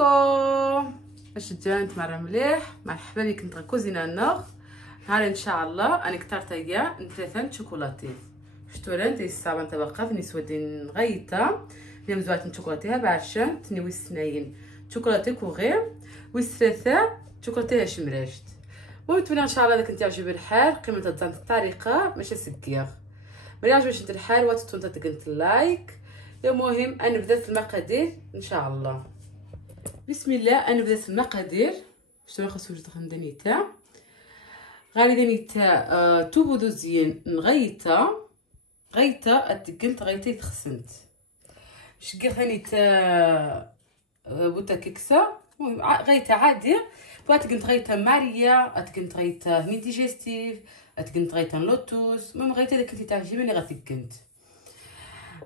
عليكم. باش جانت مره مليح مرحبا بك. نت كوزينه النغ نهار ان شاء الله انا كثرت يا نترثن شوكولاتي شتورنت الصابن طبقات نسودين غيتا اليوم زوات شوكولاتيها بعشان تني ويسناين شوكولاتي كوغي ويسرثا شوكولاتي شمرشت وتبنا ان شاء الله اذا كنت يعجب الحال قيمه تزانت الطريقه ماشي سكيغ ما يعجبش انت الحال واتتون تقنت اللايك. المهم انا بدات المقادير ان شاء الله. بسم الله. انا بدات المقادير شنو خاصو وجد خندنيتا غالي دنيتا توبودو زين نغيتا غيتا اتقنت غيتا تخسنت شكي خنيتا بوتا كيكسا غيتا عادي بغات غيتا ماريا اتقنت غيتا مي ديجيستيف اتقنت غيتا لوتوس المهم غيتا اذا كنتي تعجبني غتقنت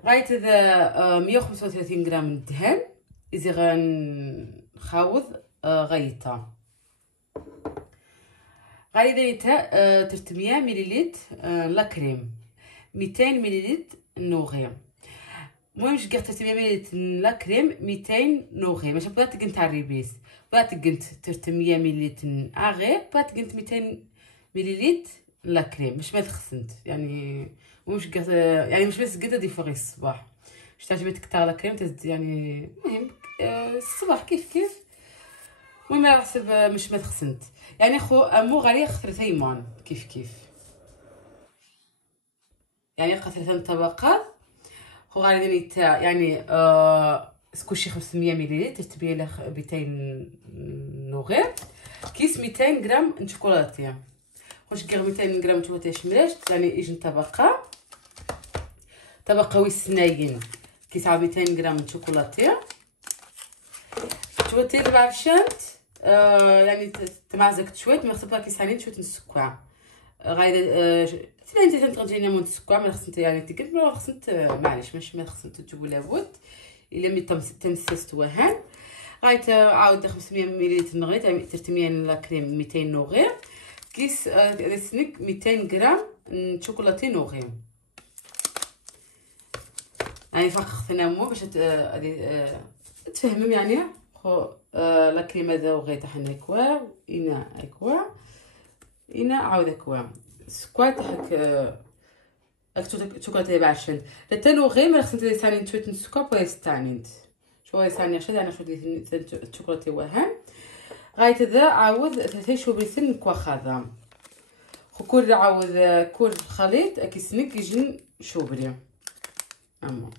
غايت ذا 135 غرام من الدهن إذا غنخاوض غايتا غادي دايتا 300 مليلتر لا كريم 200 مليلتر نوغي. المهم شكيت 300 مليلتر لا كريم 200 نوغي ماشي بغات تقنت على الريبيس بغات تقنت 300 مليلتر اغي بغات تقنت 200 مليلتر لا كريم باش ما تخسنت يعني ومش يعني مش بس قد ديفوري الصباح باش تعجبك كثر لا كريم تزد يعني المهم الصباح كيف المهم على حسب مش ما تخسنت يعني خو مو غالي خسر ثيمان كيف يعني خسر ثلاث طبقات خو غالي دنيتا يعني سكوشي 500 مليلتر تبي له 200 نوغي كيس 200 غرام شوكولاتيه واش كير 200 غرام شوكولاتيه شمرشت يعني يجي طبقه ويسناين كيس 200 غرام شوكولاتيه شويه بعشنت يعني تمازقت شويه ما خصها كيس عليه شويه السكر غايده ثلاثه تنتجينا من السكر ما خصنت يعني تقد ما خصنت معليش ماشي ما خصنت تجيبوا لابد الا مي تمسست وهان غايت عاود 500 مليلتر نغريت 300 لا كريم 200 نوغي كيس سنك 200 غرام شوكولاتي نوغي يعني فقط تنامو باش تفهموا يعني خو لا كريم هذا وغيت حنا كوا انا كوا انا عاود كوا سكوات حك شوكولاتي بعشن لتنو غير ما خصني ثاني شويه السكر ولا ثاني شويه ثاني عشان انا شويه الشوكولاتي وهان غايت ذا عاود ثلاثه شوبريسن كوا خذا كل عاود كل خليط اكيسنك يجن شوبري اما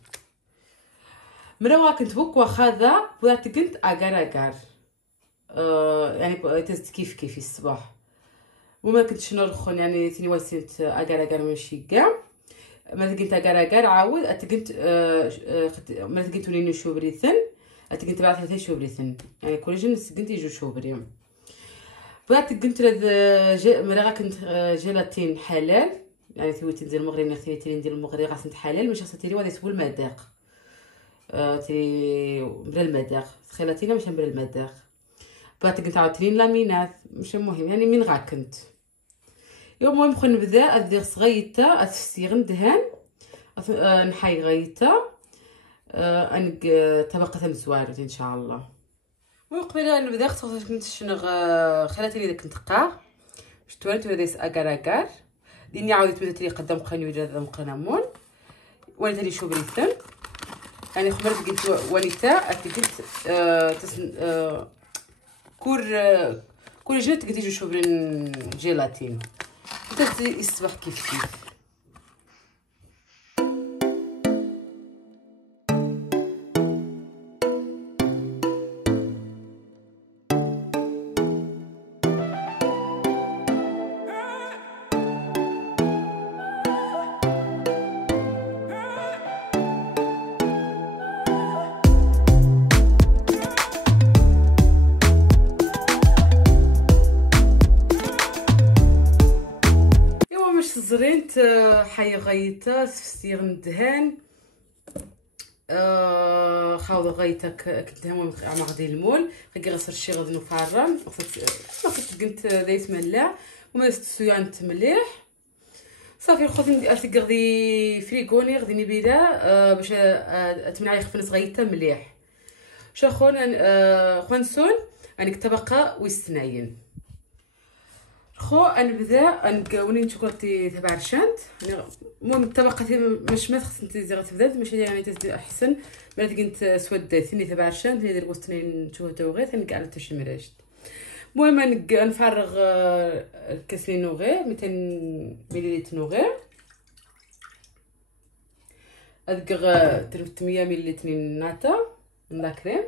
مروا كنت بوك واخذا بغات كنت اكار يعني تزت كيف الصباح وما كنتش نرخون يعني ثاني واسيت اكار ماشي كاع ما كنت اكار عاود اتكنت ما كنت وليني شوبريثن اتكنت بعد ثلاثه شوبريثن يعني كل جنس كنت يجو شوبري بغات كنت مرا كنت جيلاتين حلال يعني ثويت ندير المغري نختي ندير المغري غاسنت حلال ماشي خصتي وهذا تبو المذاق تي بلا المذاق خلاتينا ماشي بلا المذاق بغات كنت عاوتاني لامينات ماشي مهم يعني من غا كنت يوم المهم نبدا ادير صغيته اتفسيغ ندهن نحي غيته انك طبقه مزوارد ان شاء الله. وقبل نبدا خصك كنت شنو خلاتيني داك نتقا باش توريت وديس اكار ديني عاودت بدات لي قدام قنيو جا قنامون وانا تاني شوبريثن يعني خبرت قلت وليتا قلت كل جات قلت يجو شوبرين جيلاتين قلت يصبح كيف زرينت حي غيتا سفسيغ ندهن خاوض غيتك كدهن مع غدي المول غي غسر شي غادي نفرم خصك قلت دايت ملاح وما السويان مليح صافي خوتي غادي فريغوني غادي نبيدا باش تمنع يخفنس غيتا مليح شخون خونسون انك طبقه ويستناين خو نبدا نقاوني شوكولاتي تبع الشانت. المهم الطبقه مش ما خصني تزيد تبدا ماشي يعني تزيد احسن ما كنت سوداتني تبع الشانت ندير وسطني شوكولاته وغير نقع على تشمرشت. المهم نفرغ كاس لي نوغي 200 مليلتر نوغي ادقغ 300 مليلتر ناتا لا كريم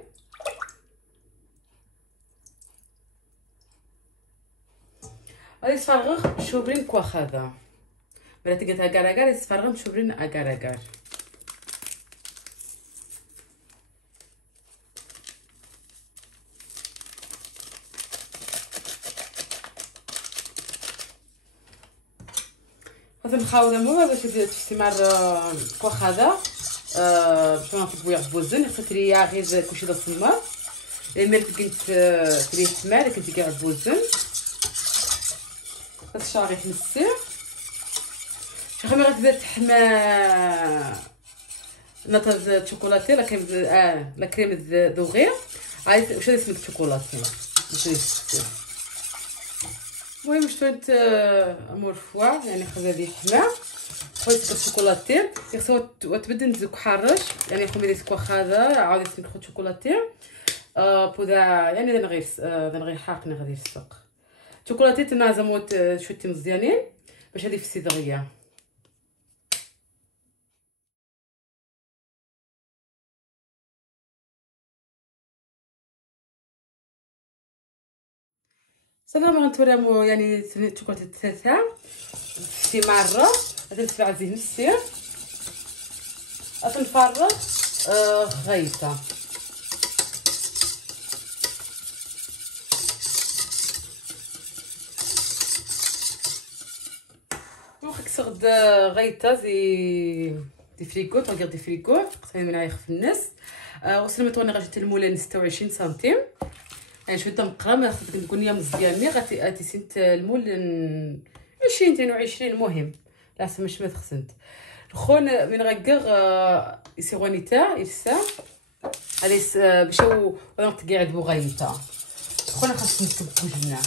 غادي نفرغ شوبرين كواخادا بلا تقدر اكار نفرغ شوبرين اكار غادي نخاوض باش تستمر كواخادا باش ما نطبو بوزن فتريا غير كلشي دا الصمار ملي كنت تري حمار كنت كاع بوزن الشاري حمسي شحال ما غتبدا تحمى نطاز شوكولاتي لا كريم دوغي عايز واش هذا اسمه شوكولاتي المهم شفت امور فوا يعني خذ هذه حمى خويت الشوكولاتي يخصو تبدا نزك حارش يعني خو ميديت كواخادا عاود ناخذ شوكولاتي بودا يعني غير حاقنا غادي السوق شوكولاتي تنازموت شوتي مزيانين باش هذه في الصيدليه. صراحه ما غنتوريو يعني شوكولاتي ثلاثه شي مره غادي نتبع زين السير غنفرغ غيطه وخك صغد غيطه دي فريكو طاغير دي فريكو قصاي من عايخ في الناس وصلت وانا غادي المولان 26 سنتيم يعني شويه مقرا ما خصك تكون ليا مزيانه غاتي سنت المول 20 22 المهم لا مش ما تخسنت خون من غكر يسيغونيتا يفسا هذه باش وقت قاعد بوغيتا خون خاصني نكبو جبنه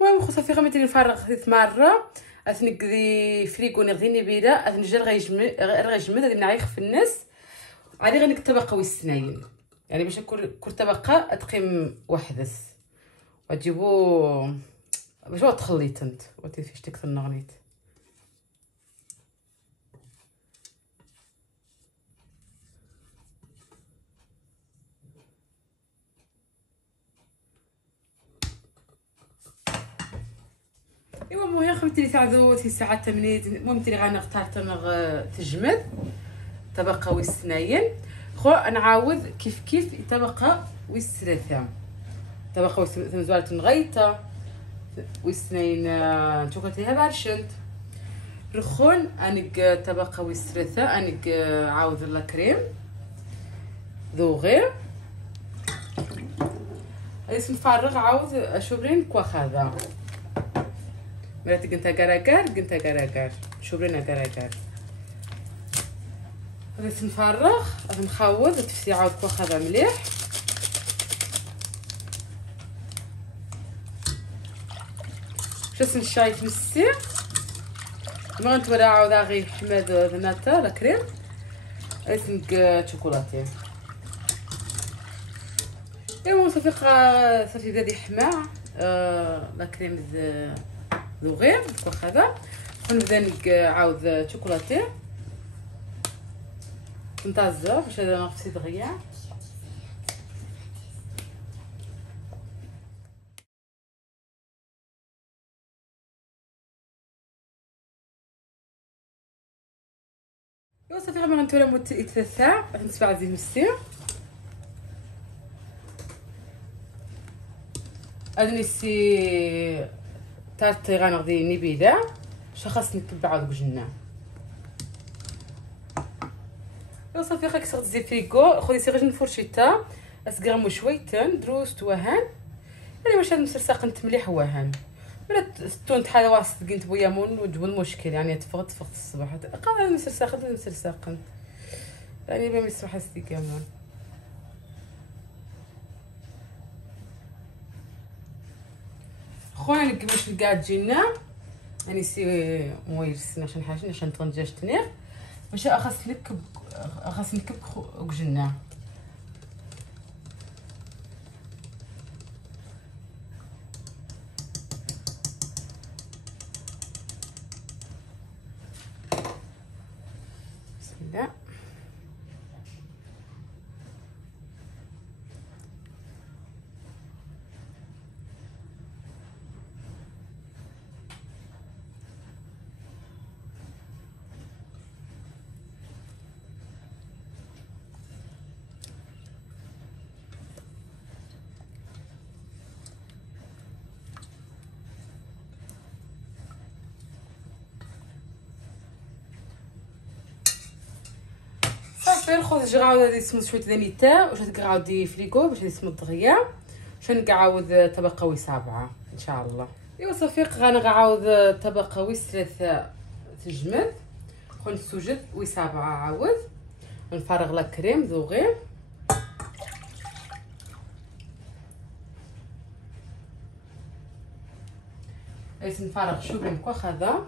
المهم صافي غادي نفرغ 3 مره اثنقدي فريكو نغديني بيدا اثنجر غيجمد غادي نعيخ في الناس عادي غنك طبقه ويستناين يعني باش كل طبقه تقيم وحدس وتجيبو باش تخليط انت فيش تكثر النغنيت ايوا المهم خمتي تعذو في ساعه 8 المهم تري غنختار تنغ تجمد طبقه ويستناين خو نعاود كيف طبقه ويسترثام طبقه ويستمزوالة نغيطه ويستناين شوكولاتيها بارشنت رخون انك طبقه ويسترثا انك عاود لا كريم ذوغي هايس نفرغ عاود شوبرين كواخادا مراتي قنتا كراكار شوبرين كراكار غادي نفرغ غادي نخوض تفسي عاود كواخادا مليح باش نشايف مسي ما غنتوري عاود غير حماد ناتا لا كريم اسمك شوكولاتي ايوا صافي بدا حما لا كريم ذوغير كواخادا نبدا عاود شوكولاتي نطازه باش هذا نغسل دغيا ايوا صافي غنتوري مده 3 ساعات غنتبع زين السير ادني سي تارتي غنغدي نبيله شخص نكب عاد بجنة صافي خاك صغت زي فريكو خدي سي غير الفرشيطه اسقرمو شويتن دروست وهان يعني واش هاد مسرساقنت مليح وهان ولا ستون حاجه واسط قلت بويا مون وجبن المشكل يعني تفقت الصباح قال مسرساقنت يعني بما يسمح لي كمان خويا نكمش لكاع تجينا يعني سي مويرسنا عشان حاجه عشان طنجاج تنير باش خاص نكب وجنا بسم الله صافي نخرج جراود هادي اسمو شويه دانيتا واش تقعاود دي فريكو باش اسمو دغيا باش نقعاود طبقه وسابعه ان شاء الله. ايوا صافي غنعاود طبقه وثلاثه تجمد خون سوجد وسابعه عاود نفرغ لا كريم ذوغي ايس نفرغ شوبي مكوخ هذا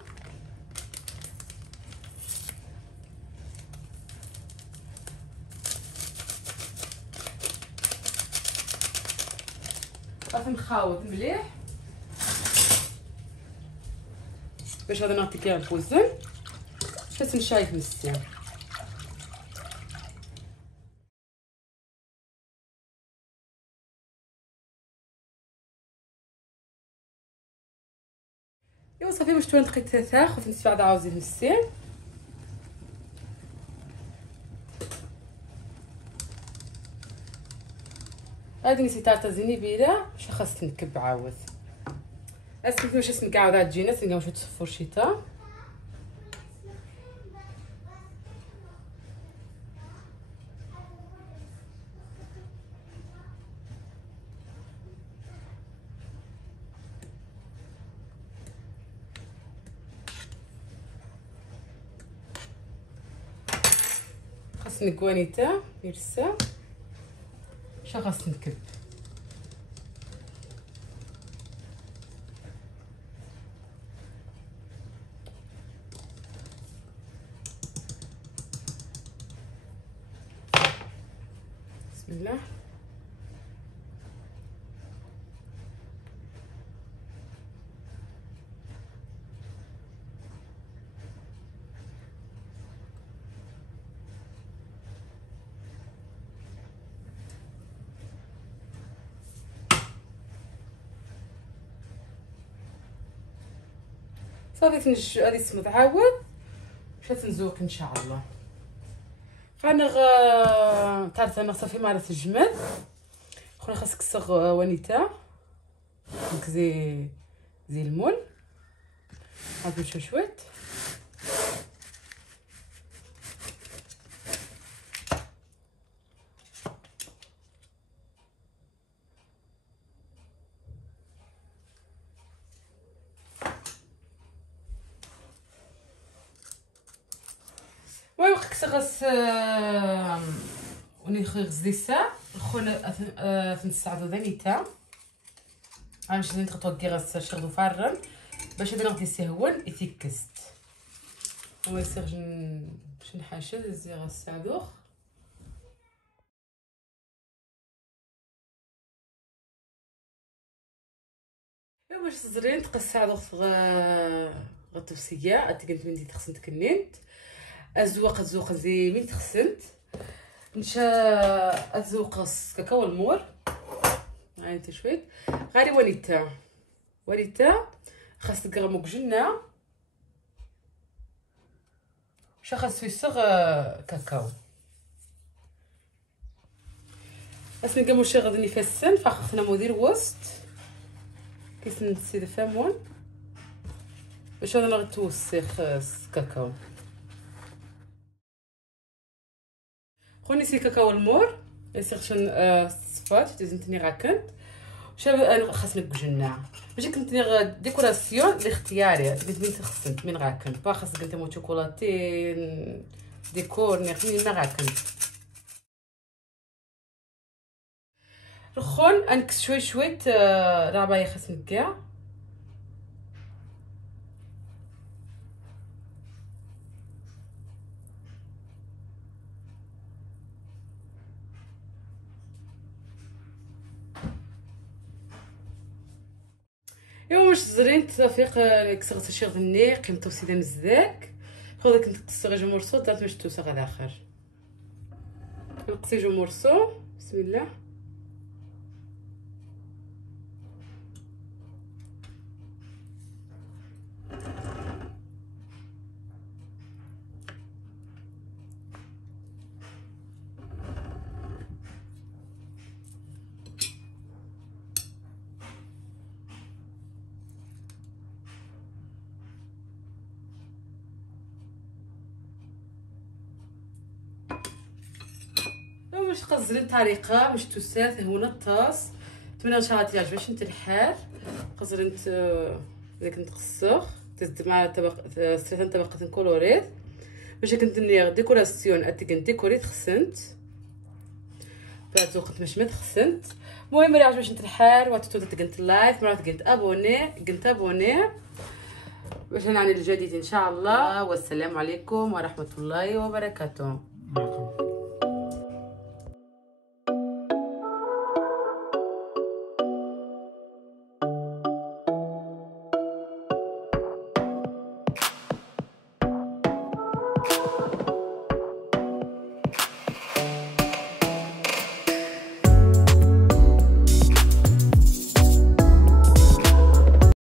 صافي نخاوط مليح باش هذا نعطي كاع البوزن باش نشايف مزيان. ايوا صافي باش تولي دقيقه ثلاثه خفت نسبع بعد عاود نزيد مزيان هادي نسيت تارتا زنيبيله باش خاص نكب عاود اسمح واش نقعد عاد تجينا نلقاو شويه فرشيطه خاص نكوانيتا يرسا شا خاص نكب بسم الله صافي تنج غادي تسمى تعاود باش تنزوق ان شاء الله. فانا تعرف انا صافي ما عرفت الجمال خويا خاصك تصغ ونيتا زي المول هاد شويت وقت غس وني غزدي الساعه خونا تنساعدو ذانيتا باش نتغطو غاس شغلو فارن باش هذا نغدي سهون يتكست هو يسير باش نحاشد زي غسادوخ باش تزرين تقصادوخ غتوسيا اتكنت من دي تخصنت كنينت ازوق زي من تخسنت نشا ازوق كاكاو المور هاي انت شويه غادي وليتا خاص تقرمو جنة شا خاص يصغ كاكاو اسمي قامو شي غادي نفسن فاخذنا مدير وسط كيسن السيد فامون باش انا غتوسخ الكاكاو. خوني سي كاكاو المور يسيرشن الصفات تزنتني غاكنت شاب انا خاصني بجناع باش كنتني ديكوراسيون الاختياري تبين تخصنت من غاكنت با خاصك انت مو شوكولاتي ديكور نخني ما غاكنت رخون انكس شويه راباي خاصني كاع ايوا واش زرين تفيق كسرت شي غني قيمته سيده مزداك خذ كنت تسغي جو مورسو تاع باش توسغ على الاخر نقصي جو مورسو بسم الله. باش قزرين الطريقه باش توسات هنا الطاس نتمنى ان شاء الله تعجبش انت الحال قزرين اذا كنت قصخ تزد مع طبق 3 طبقات كولوريت باش كندير ديكوراسيون اتكن ديكوريت خسنت بعد وقت باش ما تخسنت. المهم راه عجبش انت الحال واتو تكنت لايف مرات كنت ابوني باش نعني الجديد ان شاء الله. والسلام عليكم ورحمه الله وبركاته.